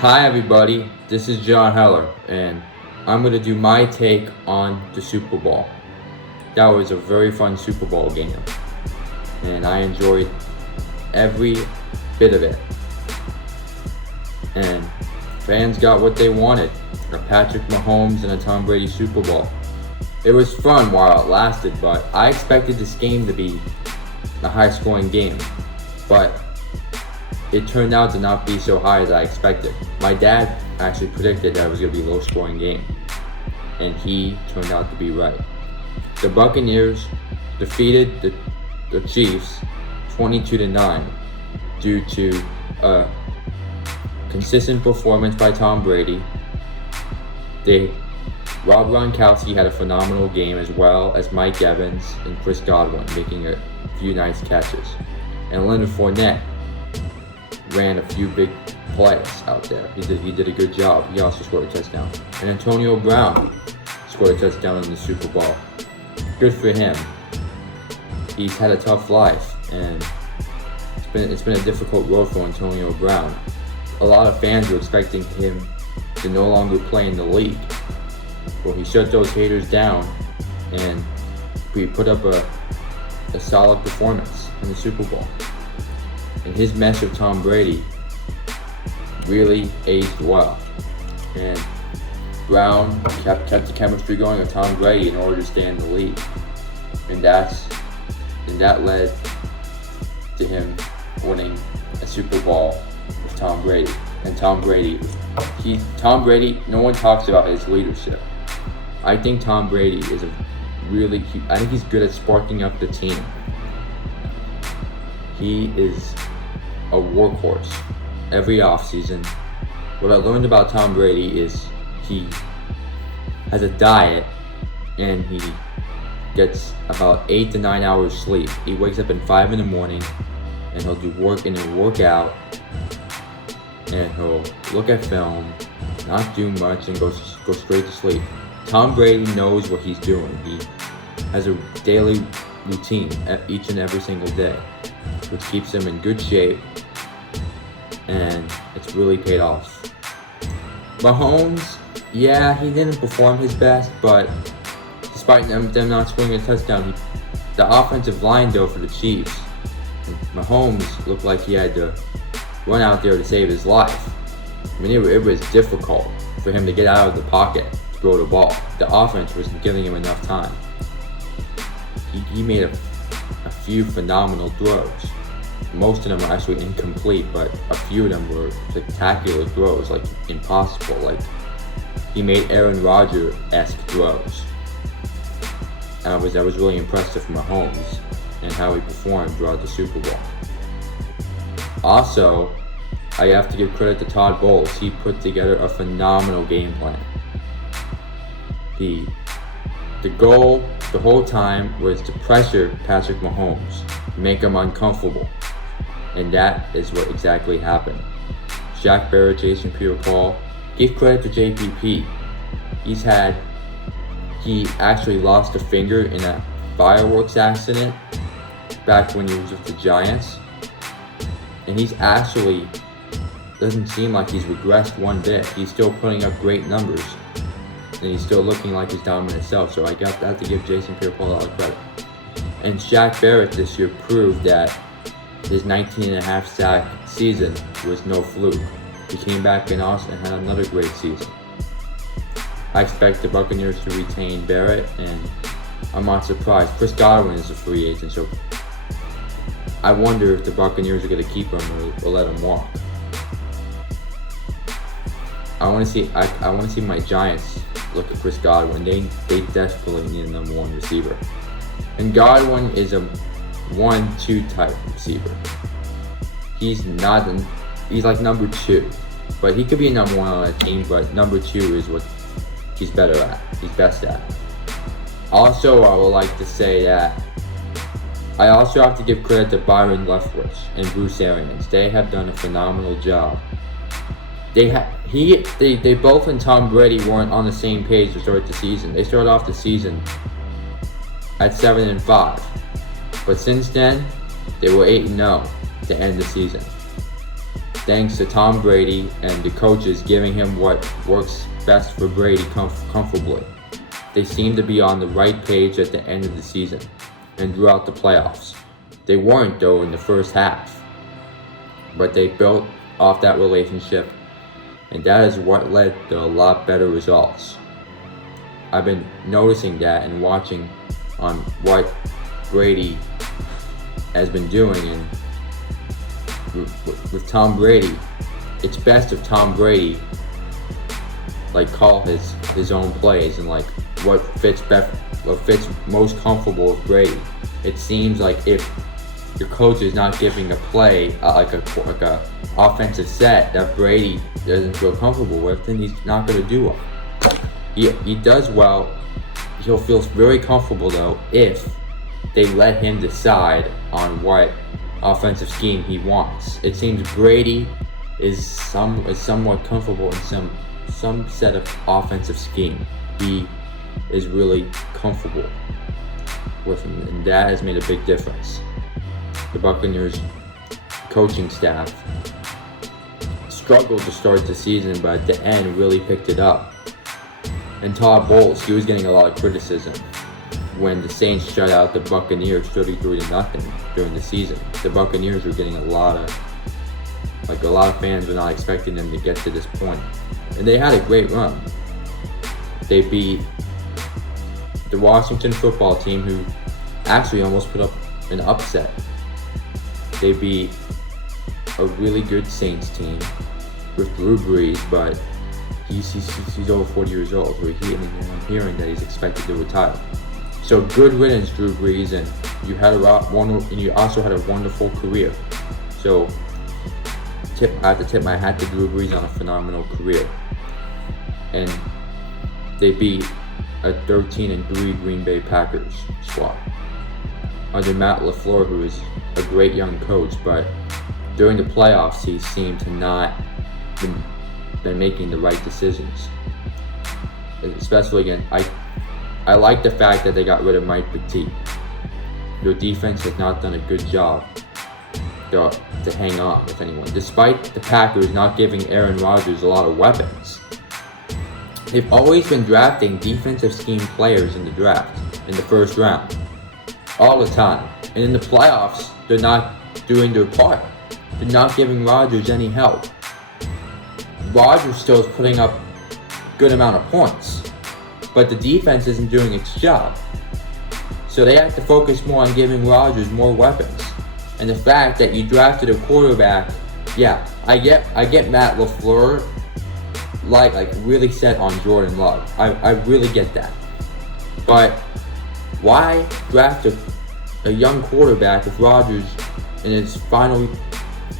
Hi, everybody. This is John Heller, and I'm going to do my take on the Super Bowl. That was a very fun Super Bowl game, and I enjoyed every bit of it. And fans got what they wanted, a Patrick Mahomes and a Tom Brady Super Bowl. It was fun while it lasted, but I expected this game to be a high-scoring game. But it turned out to not be so high as I expected. My dad actually predicted that it was going to be a low-scoring game, and he turned out to be right. The Buccaneers defeated the Chiefs 22-9 due to a consistent performance by Tom Brady. Rob Gronkowski had a phenomenal game, as well as Mike Evans and Chris Godwin making a few nice catches. And Leonard Fournette ran a few big plays out there. He did a good job. He also scored a touchdown. And Antonio Brown scored a touchdown in the Super Bowl. Good for him. He's had a tough life, and it's been a difficult road for Antonio Brown. A lot of fans were expecting him to no longer play in the league. Well, he shut those haters down, and he put up a solid performance in the Super Bowl. And his mesh of Tom Brady really aged well. And Brown kept the chemistry going with Tom Brady in order to stay in the league. And that led to him winning a Super Bowl with Tom Brady. And Tom Brady, no one talks about his leadership. I think Tom Brady is I think he's good at sparking up the team. He is a workhorse every offseason. What I learned about Tom Brady is he has a diet, and he gets about 8 to 9 hours sleep. He wakes up at 5 in the morning, and he'll do work and he'll work out, and he'll look at film, not do much, and go straight to sleep. Tom Brady knows what he's doing. He has a daily routine each and every single day, which keeps him in good shape, and it's really paid off. Mahomes, yeah, he didn't perform his best, but despite them not scoring a touchdown, the offensive line, though, for the Chiefs, Mahomes looked like he had to run out there to save his life. I mean, it was difficult for him to get out of the pocket to throw the ball. The offense wasn't giving him enough time. He made a few phenomenal throws. Most of them were actually incomplete, but a few of them were spectacular throws, like impossible. Like, he made Aaron Rodgers-esque throws. I was really impressed with Mahomes and how he performed throughout the Super Bowl. Also, I have to give credit to Todd Bowles. He put together a phenomenal game plan. The goal the whole time was to pressure Patrick Mahomes, make him uncomfortable. And that is what exactly happened. Shaq Barrett, Jason Pierre-Paul, give credit to JPP. He actually lost a finger in a fireworks accident back when he was with the Giants. And doesn't seem like he's regressed one bit. He's still putting up great numbers, and he's still looking like his dominant self. So I have to give Jason Pierre-Paul a lot of credit. And Shaq Barrett this year proved that his 19.5 sack season was no fluke. He came back in Austin and had another great season. I expect the Buccaneers to retain Barrett, and I'm not surprised. Chris Godwin is a free agent, so I wonder if the Buccaneers are going to keep him or let him walk. I want to see my Giants look at Chris Godwin. They desperately need a number one receiver, and Godwin is a 1-2 type receiver. He's like number 2, but he could be a number 1 on a team. But number 2 is what he's better at. He's best at. Also, I would like to say that I also have to give credit to Byron Leftwich and Bruce Arians. They have done a phenomenal job. They both and Tom Brady weren't on the same page to start the season. They started off the season at 7-5, but since then they were 8-0 to end the season. thanks to Tom Brady and the coaches giving him what works best for Brady comfortably. They seemed to be on the right page at the end of the season and throughout the playoffs. They weren't, though, in the first half, but they built off that relationship, and that is what led to a lot better results. I've been noticing that and watching on what Brady has been doing, and with Tom Brady, it's best if Tom Brady call his own plays and what fits most comfortable with Brady. It seems like if your coach is not giving a play like a offensive set that Brady doesn't feel comfortable with, then he's not going to do well. He does well. He'll feel very comfortable though if they let him decide on what offensive scheme he wants. It seems Brady is somewhat comfortable in some set of offensive scheme. He is really comfortable with him, and that has made a big difference. The Buccaneers coaching staff struggled to start the season, but at the end really picked it up. And Todd Bowles, he was getting a lot of criticism when the Saints shut out the Buccaneers 33-0 during the season. The Buccaneers were getting a lot of fans were not expecting them to get to this point. And they had a great run. They beat the Washington football team, who actually almost put up an upset. They beat a really good Saints team with Drew Brees, but he's over 40 years old. I'm hearing that he's expected to retire. So good riddance, Drew Brees, and you also had a wonderful career. So I have to tip my hat to Drew Brees on a phenomenal career. And they beat a 13-3 Green Bay Packers squad under Matt LaFleur, who is a great young coach, but during the playoffs he seemed to not been making the right decisions. Especially again, I like the fact that they got rid of Mike Petit. Their defense has not done a good job to hang on with anyone, despite the Packers not giving Aaron Rodgers a lot of weapons. They've always been drafting defensive scheme players in the draft, in the first round, all the time. And in the playoffs, they're not doing their part. They're not giving Rodgers any help. Rodgers still is putting up good amount of points, but the defense isn't doing its job. So they have to focus more on giving Rodgers more weapons. And the fact that you drafted a quarterback, yeah, I get Matt LaFleur like really set on Jordan Love. I really get that. But why draft a young quarterback with Rodgers in his final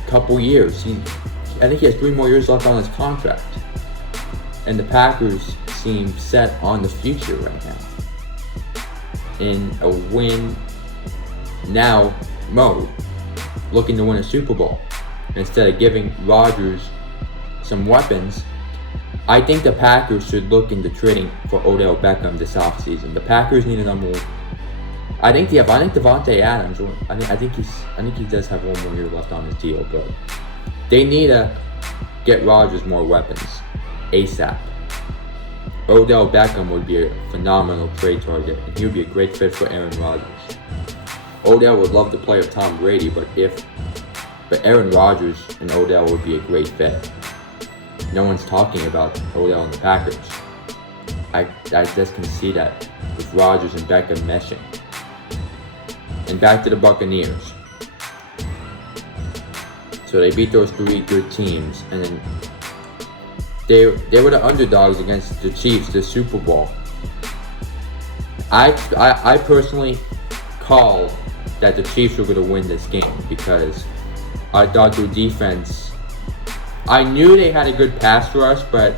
couple years? I think he has 3 more years left on his contract. And the Packers seem set on the future right now, in a win now mode, looking to win a Super Bowl. Instead of giving Rodgers some weapons, I think the Packers should look into trading for Odell Beckham this offseason. The Packers need a number one. I think Davante Adams. I think he does have 1 more year left on his deal, but they need to get Rodgers more weapons ASAP. Odell Beckham would be a phenomenal trade target, and he would be a great fit for Aaron Rodgers. Odell would love to play with Tom Brady, but Aaron Rodgers and Odell would be a great fit. No one's talking about Odell and the Packers. I just can see that with Rodgers and Beckham meshing. And back to the Buccaneers. So they beat those 3 good teams, and then they were the underdogs against the Chiefs this Super Bowl. I personally called that the Chiefs were going to win this game because I thought their defense, I knew they had a good pass rush, but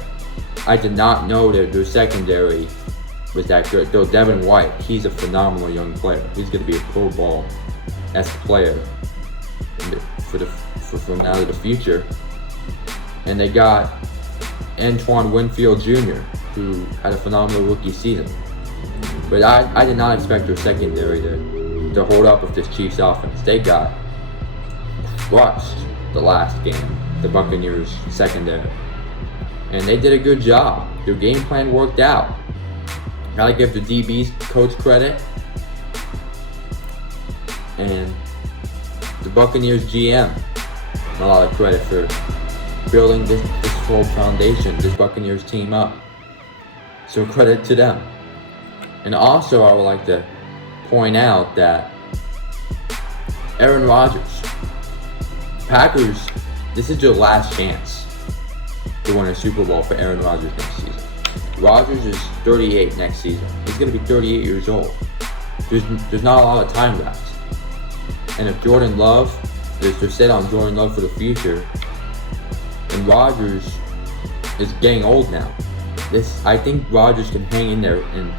I did not know that their secondary was that good. Though Devin White, he's a phenomenal young player. He's going to be a Pro Bowl-esque player for now to the future. And they got Antoine Winfield Jr., who had a phenomenal rookie season. But I did not expect their secondary to hold up with this Chiefs offense. They got crushed the last game, the Buccaneers secondary. And they did a good job. Their game plan worked out. Gotta give the DBs coach credit. And the Buccaneers GM a lot of credit for building this whole foundation, this Buccaneers team up. So credit to them. And also I would like to point out that Aaron Rodgers, Packers, this is their last chance to win a Super Bowl for Aaron Rodgers next season. Rodgers is 38 next season. He's going to be 38 years old. There's not a lot of time left. And if Jordan Love, they're set on Jordan Love for the future, and Rodgers is getting old now. I think Rodgers can hang in there, and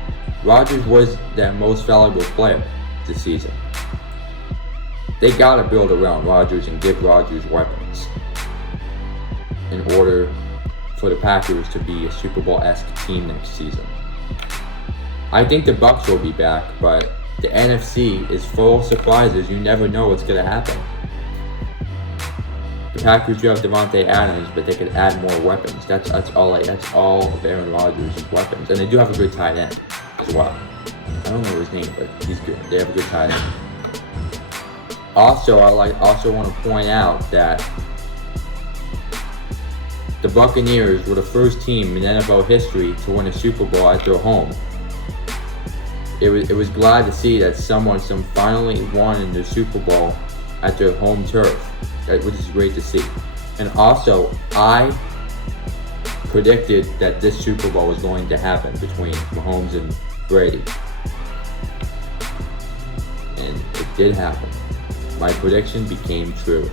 Rodgers was their most valuable player this season. They gotta build around Rodgers and give Rodgers weapons in order for the Packers to be a Super Bowl-esque team next season. I think the Bucs will be back, but the NFC is full of surprises. You never know what's gonna happen. The Packers do have Devontae Adams, but they could add more weapons. That's all of Aaron Rodgers' weapons, and they do have a good tight end as well. I don't know his name, but he's good. They have a good tight end. Also, I want to point out that the Buccaneers were the first team in NFL history to win a Super Bowl at their home. It was glad to see that someone finally won in the Super Bowl at their home turf, which is great to see. And also, I predicted that this Super Bowl was going to happen between Mahomes and Brady. And it did happen. My prediction became true.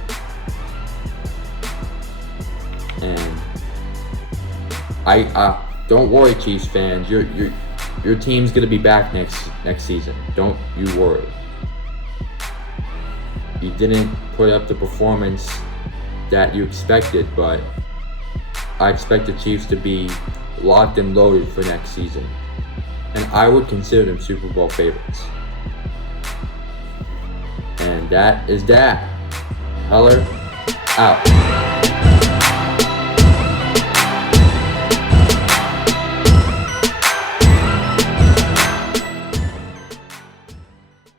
And I don't worry, Chiefs fans. Your team's gonna be back next season. Don't you worry. You didn't put up the performance that you expected, but I expect the Chiefs to be locked and loaded for next season. And I would consider them Super Bowl favorites. And that is that. Heller out.